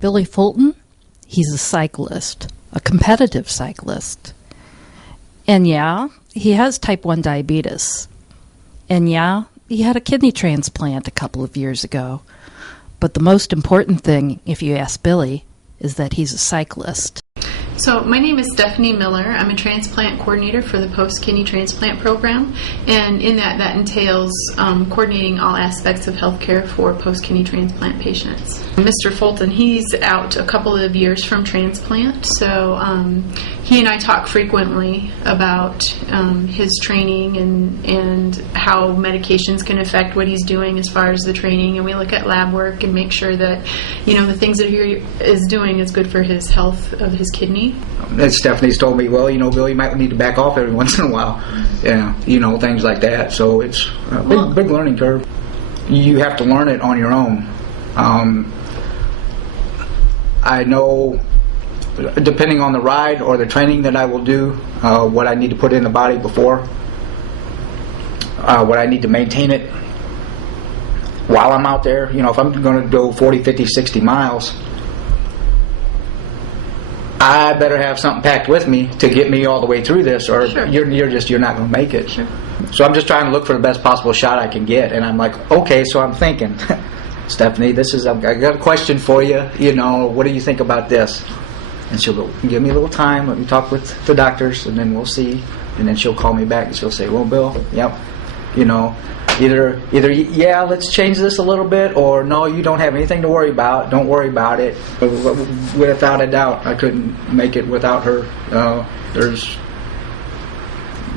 Billy Fulton, he's a cyclist, a competitive cyclist. And yeah, he has type 1 diabetes. And yeah, he had a kidney transplant a couple of years ago. But the most important thing, if you ask Billy, is that he's a cyclist. So my name is Stephanie Miller. I'm a transplant coordinator for the post-kidney transplant program, and in that entails coordinating all aspects of healthcare for post-kidney transplant patients. Mr. Fulton, he's out a couple of years from transplant, so he and I talk frequently about his training and how medications can affect what he's doing as far as the training, and we look at lab work and make sure that the things that he is doing is good for his health of his kidney. As Stephanie's told me, well, Bill, you might need to back off every once in a while. Yeah, things like that. So it's a big learning curve. You have to learn it on your own. I know, depending on the ride or the training that I will do, what I need to put in the body before, what I need to maintain it while I'm out there. If I'm going to go 40, 50, 60 miles, I better have something packed with me to get me all the way through this, or Sure. you're not going to make it. Sure. So I'm just trying to look for the best possible shot I can get, and I'm like, okay, so I'm thinking, Stephanie, I got a question for you. What do you think about this? And she'll go, give me a little time. Let me talk with the doctors, and then we'll see. And then she'll call me back, and she'll say, well, Bill, yep, either yeah, let's change this a little bit, or no, you don't have anything to worry about. Don't worry about it. Without a doubt, I couldn't make it without her. There's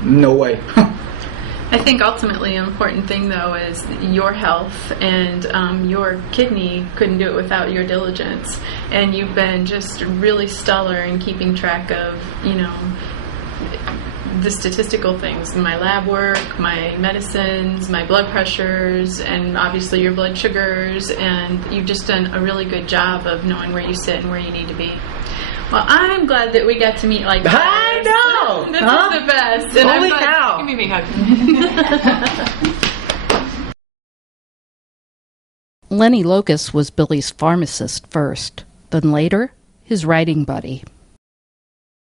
no way. I think ultimately an important thing, though, is your health, and your kidney couldn't do it without your diligence. And you've been just really stellar in keeping track of, the statistical things, my lab work, my medicines, my blood pressures, and obviously your blood sugars, and you've just done a really good job of knowing where you sit and where you need to be. Well, I'm glad that we got to meet like this. I know! This is the best. And Holy I'm glad, cow! Give me a big hug. Lenny Locust was Billy's pharmacist first, then later, his riding buddy.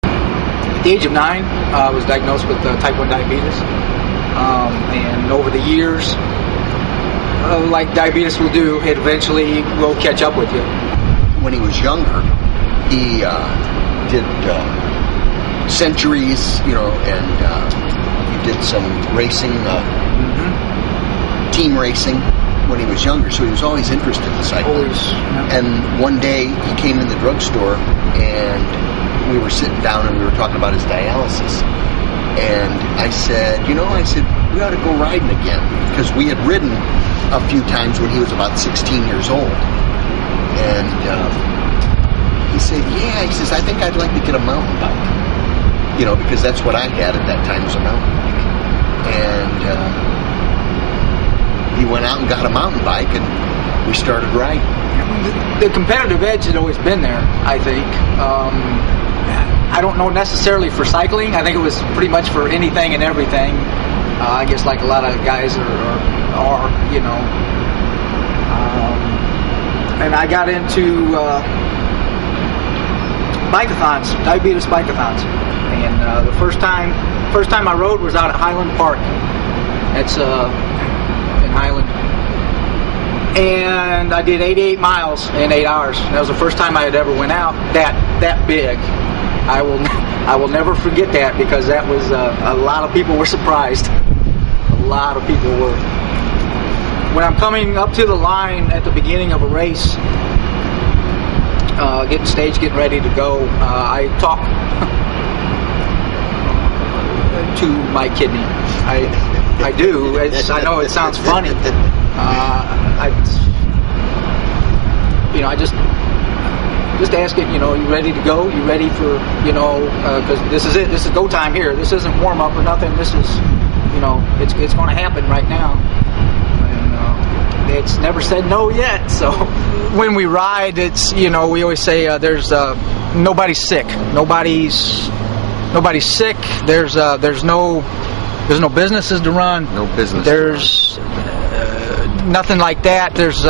At the age of 9, I was diagnosed with type 1 diabetes. And over the years, like diabetes will do, it eventually will catch up with you. When he was younger, he did centuries, and he did some racing, team racing when he was younger, so he was always interested in cycling. Always, yeah. And one day he came in the drugstore, and we were sitting down and we were talking about his dialysis. And I said, we ought to go riding again, because we had ridden a few times when he was about 16 years old. And he said, yeah, he says, I think I'd like to get a mountain bike. Because that's what I had at that time, was a mountain bike. And he went out and got a mountain bike, and we started riding. The competitive edge had always been there, I think. I don't know necessarily for cycling. I think it was pretty much for anything and everything. I guess like a lot of guys are. And I got into bike-a-thons, diabetes bike-a-thons. And the first time I rode was out at Highland Park. It's in Highland. And I did 88 miles in 8 hours. That was the first time I had ever went out that big. I will never forget that, because that was a lot of people were surprised. A lot of people were. When I'm coming up to the line at the beginning of a race, getting ready to go, I talk to my kidney. I do. I know it sounds funny. I just ask it, you ready to go? You ready for, because this is it. This is go time here. This isn't warm up or nothing. This is, it's going to happen right now. And it's never said no yet. So when we ride, it's, we always say there's nobody's sick. Nobody's sick. There's no businesses to run. No business. There's nothing like that. There's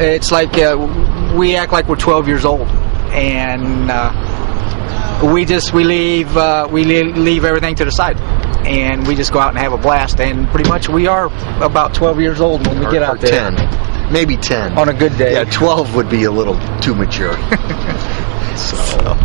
it's like we act like we're 12 years old, and we leave everything to the side, and we just go out and have a blast. And pretty much we are about 12 years old when we get out there. 10, maybe 10 on a good day. Yeah, 12 would be a little too mature. So.